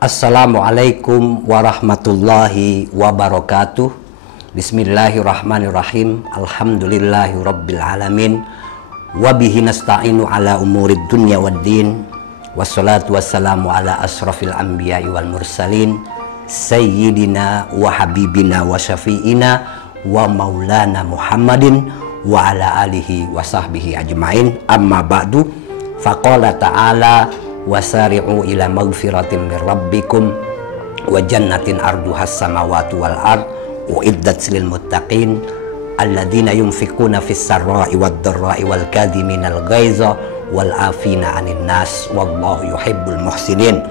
Assalamualaikum warahmatullahi wabarakatuh. Bismillahirrahmanirrahim. Alhamdulillahirabbil alamin. Wa bihi nasta'inu ala umurid dunya waddin. Wassalatu wassalamu ala asrafil anbiya'i wal mursalin sayyidina wa habibina wa syafi'ina wa maulana Muhammadin wa ala alihi wa sahbihi ajma'in. Amma ba'du. Faqala ta'ala wasari'u ila maghfiratin min rabbikum wa jannatin arduhas samawati wal ard uiddat lil muttaqin alladzina yunfikuna fis sarra'i wad dharra'i wal kadhiminal ghaiza wal afina 'anil nas wallahu yuhibbul muhsinin.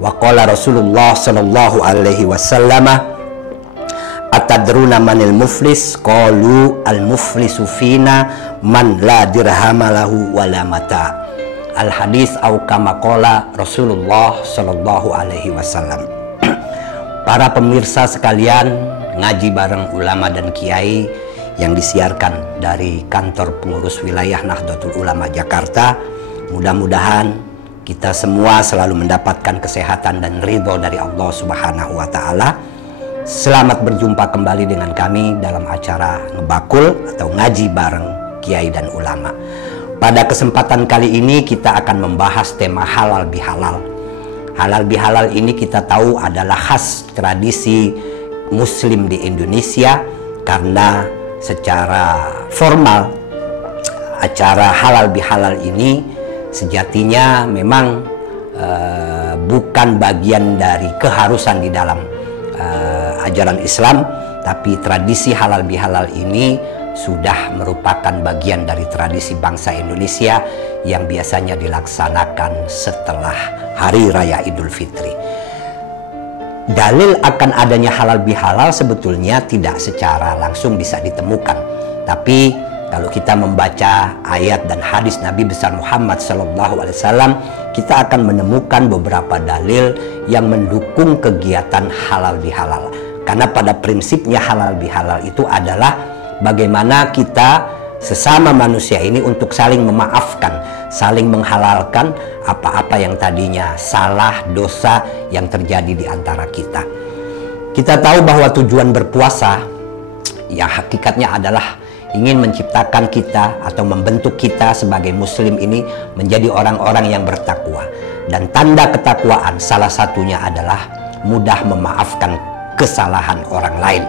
Wa qala Rasulullah sallallahu alaihi wasallam, atadruna manil muflis? Qalu al muflisu fina man la dirhama lahu wala mata. Al hadis au kama qala Rasulullah sallallahu alaihi wasallam. Para pemirsa sekalian, ngaji bareng ulama dan kiai yang disiarkan dari kantor pengurus wilayah Nahdlatul Ulama Jakarta. Mudah-mudahan kita semua selalu mendapatkan kesehatan dan ridho dari Allah Subhanahu wa taala. Selamat berjumpa kembali dengan kami dalam acara ngebakul atau ngaji bareng kiai dan ulama. Pada kesempatan kali ini kita akan membahas tema halal bihalal. Halal bihalal ini kita tahu adalah khas tradisi Muslim di Indonesia, karena secara formal acara halal bihalal ini sejatinya memang bukan bagian dari keharusan di dalam ajaran Islam, tapi tradisi halal bihalal ini sudah merupakan bagian dari tradisi bangsa Indonesia yang biasanya dilaksanakan setelah Hari Raya Idul Fitri. Dalil akan adanya halal bihalal sebetulnya tidak secara langsung bisa ditemukan, tapi kalau kita membaca ayat dan hadis Nabi besar Muhammad SAW, kita akan menemukan beberapa dalil yang mendukung kegiatan halal bihalal. Karena pada prinsipnya halal bihalal itu adalah bagaimana kita sesama manusia ini untuk saling memaafkan, saling menghalalkan apa-apa yang tadinya salah, dosa yang terjadi di antara kita. Kita tahu bahwa tujuan berpuasa ya hakikatnya adalah ingin menciptakan kita atau membentuk kita sebagai muslim ini menjadi orang-orang yang bertakwa. Dan tanda ketakwaan salah satunya adalah mudah memaafkan kesalahan orang lain.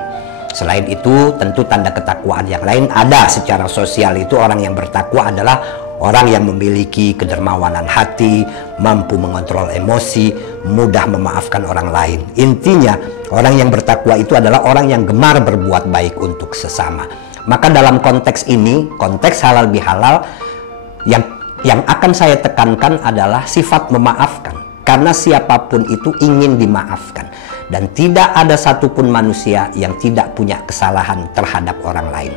Selain itu, tentu tanda ketakwaan yang lain ada secara sosial. Itu orang yang bertakwa adalah orang yang memiliki kedermawanan hati, mampu mengontrol emosi, mudah memaafkan orang lain. Intinya, orang yang bertakwa itu adalah orang yang gemar berbuat baik untuk sesama. Maka dalam konteks ini, konteks halal bihalal, yang akan saya tekankan adalah sifat memaafkan. Karena siapapun itu ingin dimaafkan. Dan tidak ada satupun manusia yang tidak punya kesalahan terhadap orang lain.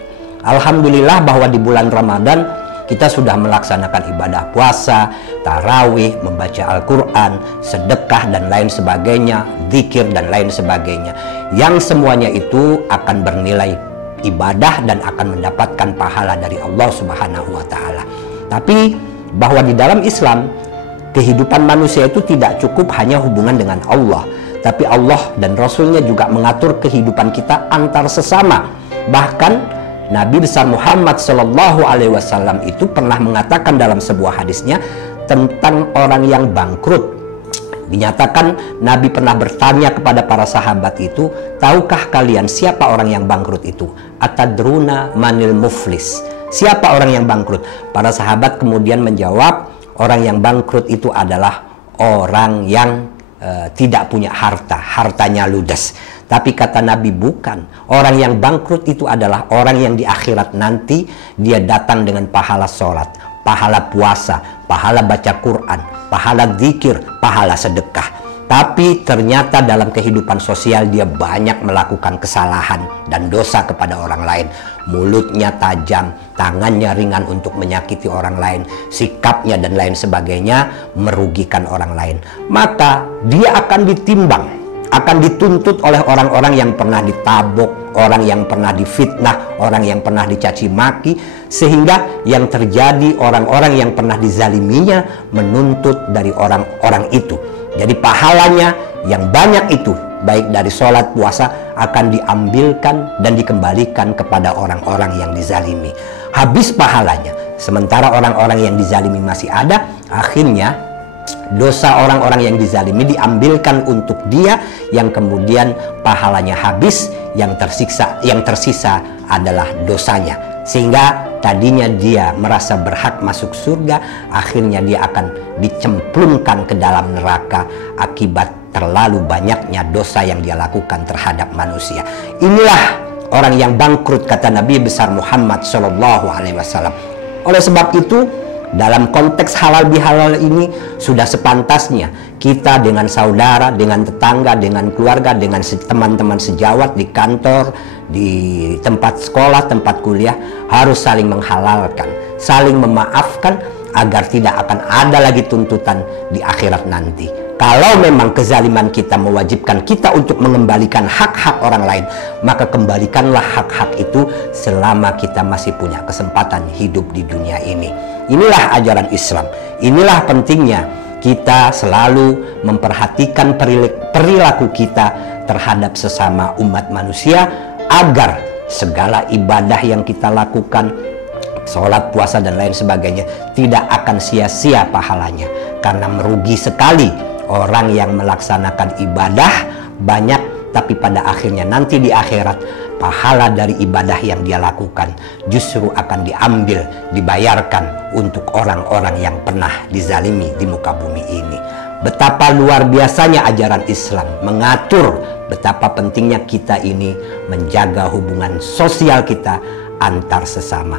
Alhamdulillah bahwa di bulan Ramadan kita sudah melaksanakan ibadah puasa, tarawih, membaca Al-Quran, sedekah dan lain sebagainya, zikir dan lain sebagainya. Yang semuanya itu akan bernilai ibadah dan akan mendapatkan pahala dari Allah Subhanahu wa taala. Tapi bahwa di dalam Islam kehidupan manusia itu tidak cukup hanya hubungan dengan Allah, tapi Allah dan Rasulnya juga mengatur kehidupan kita antar sesama. Bahkan Nabi besar Muhammad SAW itu pernah mengatakan dalam sebuah hadisnya tentang orang yang bangkrut. Dinyatakan Nabi pernah bertanya kepada para sahabat itu, tahukah kalian siapa orang yang bangkrut itu? Atadruna manil muflis? Siapa orang yang bangkrut? Para sahabat kemudian menjawab, orang yang bangkrut itu adalah orang yang tidak punya harta, hartanya ludes. Tapi kata Nabi bukan. Orang yang bangkrut itu adalah orang yang di akhirat nanti dia datang dengan pahala sholat, pahala puasa, pahala baca Quran, pahala zikir, pahala sedekah. Tapi ternyata dalam kehidupan sosial dia banyak melakukan kesalahan dan dosa kepada orang lain. Mulutnya tajam, tangannya ringan untuk menyakiti orang lain, sikapnya dan lain sebagainya merugikan orang lain. Maka dia akan ditimbang, akan dituntut oleh orang-orang yang pernah ditabok, orang yang pernah difitnah, orang yang pernah dicaci maki, sehingga yang terjadi orang-orang yang pernah dizaliminya menuntut dari orang-orang itu. Jadi pahalanya yang banyak itu, baik dari sholat, puasa, akan diambilkan dan dikembalikan kepada orang-orang yang dizalimi. Habis pahalanya. Sementara orang-orang yang dizalimi masih ada, akhirnya dosa orang-orang yang dizalimi diambilkan untuk dia, yang kemudian pahalanya habis, yang tersisa adalah dosanya. Sehingga tadinya dia merasa berhak masuk surga, akhirnya dia akan dicemplungkan ke dalam neraka akibat terlalu banyaknya dosa yang dia lakukan terhadap manusia. Inilah orang yang bangkrut, kata Nabi besar Muhammad SAW. Oleh sebab itu, dalam konteks halal bihalal ini sudah sepantasnya kita dengan saudara, dengan tetangga, dengan keluarga, dengan teman-teman sejawat di kantor, di tempat sekolah, tempat kuliah, harus saling menghalalkan, saling memaafkan, agar tidak akan ada lagi tuntutan di akhirat nanti. Kalau memang kezaliman kita mewajibkan kita untuk mengembalikan hak-hak orang lain, maka kembalikanlah hak-hak itu selama kita masih punya kesempatan hidup di dunia ini. Inilah ajaran Islam. Inilah pentingnya kita selalu memperhatikan perilaku kita terhadap sesama umat manusia, agar segala ibadah yang kita lakukan, sholat, puasa, dan lain sebagainya, tidak akan sia-sia pahalanya. Karena merugi sekali orang yang melaksanakan ibadah banyak, tapi pada akhirnya nanti di akhirat pahala dari ibadah yang dia lakukan justru akan diambil, dibayarkan untuk orang-orang yang pernah dizalimi di muka bumi ini. Betapa luar biasanya ajaran Islam mengatur betapa pentingnya kita ini menjaga hubungan sosial kita antar sesama.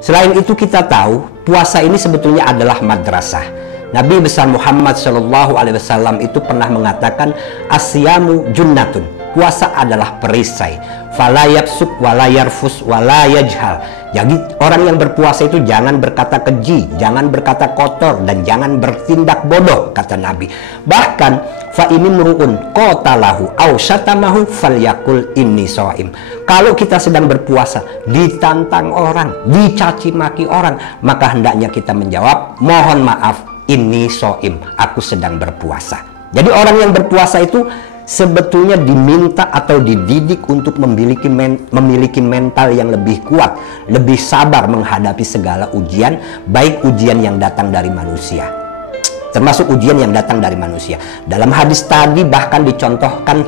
Selain itu, kita tahu puasa ini sebetulnya adalah madrasah. Nabi besar Muhammad SAW itu pernah mengatakan, asyamu junnatun, puasa adalah perisai, fala yafsuk wala yarfus wala yajhal. Jadi orang yang berpuasa itu jangan berkata keji, jangan berkata kotor, dan jangan bertindak bodoh, kata Nabi. Bahkan fa ini mru'un qatalahu aw syatamahu falyakul inni shaim. Kalau kita sedang berpuasa, ditantang orang, dicaci maki orang, maka hendaknya kita menjawab, mohon maaf, inni shaim, aku sedang berpuasa. Jadi orang yang berpuasa itu sebetulnya diminta atau dididik untuk memiliki mental yang lebih kuat, lebih sabar menghadapi segala ujian, baik ujian yang datang dari manusia, termasuk ujian yang datang dari manusia. Dalam hadis tadi bahkan dicontohkan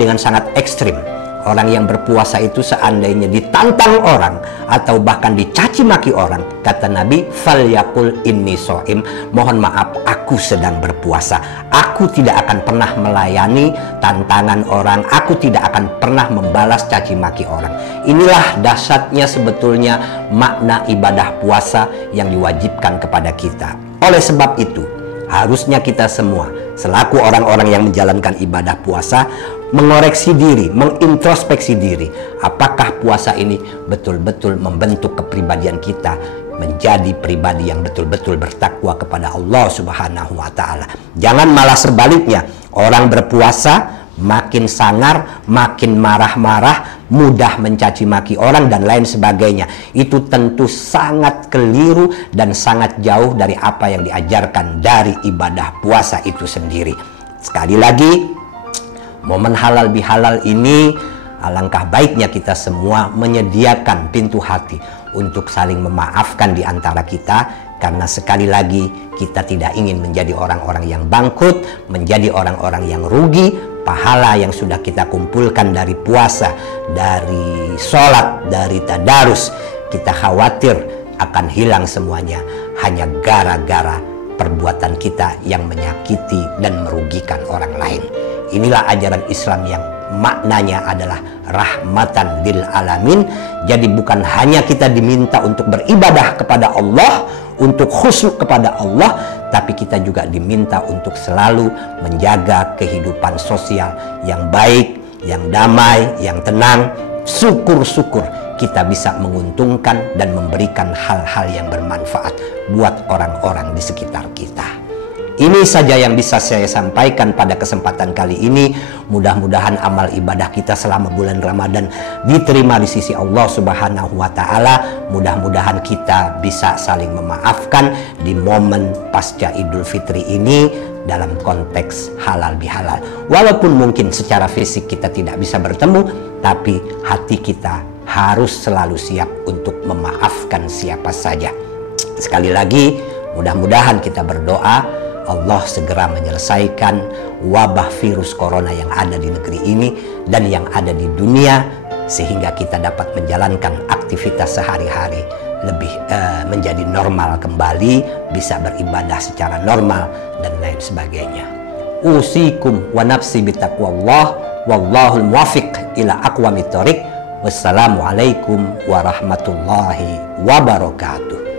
dengan sangat ekstrim. Orang yang berpuasa itu seandainya ditantang orang atau bahkan dicaci maki orang, kata Nabi, falyakul inni shaim, mohon maaf, aku sedang berpuasa. Aku tidak akan pernah melayani tantangan orang, aku tidak akan pernah membalas caci maki orang. Inilah dahsyatnya sebetulnya makna ibadah puasa yang diwajibkan kepada kita. Oleh sebab itu, harusnya kita semua selaku orang-orang yang menjalankan ibadah puasa mengoreksi diri, mengintrospeksi diri. Apakah puasa ini betul-betul membentuk kepribadian kita menjadi pribadi yang betul-betul bertakwa kepada Allah Subhanahu wa Ta'ala. Jangan malah sebaliknya, orang berpuasa makin sangar, makin marah-marah, mudah mencaci maki orang dan lain sebagainya. Itu tentu sangat keliru dan sangat jauh dari apa yang diajarkan dari ibadah puasa itu sendiri. Sekali lagi, momen halal bihalal ini, alangkah baiknya kita semua menyediakan pintu hati untuk saling memaafkan di antara kita, karena sekali lagi kita tidak ingin menjadi orang-orang yang bangkrut, menjadi orang-orang yang rugi. Pahala yang sudah kita kumpulkan dari puasa, dari sholat, dari tadarus, kita khawatir akan hilang semuanya hanya gara-gara perbuatan kita yang menyakiti dan merugikan orang lain. Inilah ajaran Islam yang maknanya adalah rahmatan lil alamin. Jadi bukan hanya kita diminta untuk beribadah kepada Allah, untuk khusyuk kepada Allah, tapi kita juga diminta untuk selalu menjaga kehidupan sosial yang baik, yang damai, yang tenang. Syukur-syukur kita bisa menguntungkan dan memberikan hal-hal yang bermanfaat buat orang-orang di sekitar kita. Ini saja yang bisa saya sampaikan pada kesempatan kali ini. Mudah-mudahan amal ibadah kita selama bulan Ramadan diterima di sisi Allah Subhanahu wa Ta'ala. Mudah-mudahan kita bisa saling memaafkan di momen pasca Idul Fitri ini dalam konteks halal bihalal. Walaupun mungkin secara fisik kita tidak bisa bertemu, tapi hati kita harus selalu siap untuk memaafkan siapa saja. Sekali lagi, mudah-mudahan kita berdoa Allah segera menyelesaikan wabah virus corona yang ada di negeri ini dan yang ada di dunia, sehingga kita dapat menjalankan aktivitas sehari-hari lebih menjadi normal kembali, bisa beribadah secara normal dan lain sebagainya. Usikum wa nafsi bitaqwallah wallahul muwaffiq ila aqwamit thoriq. Wassalamualaikum warahmatullahi wabarakatuh.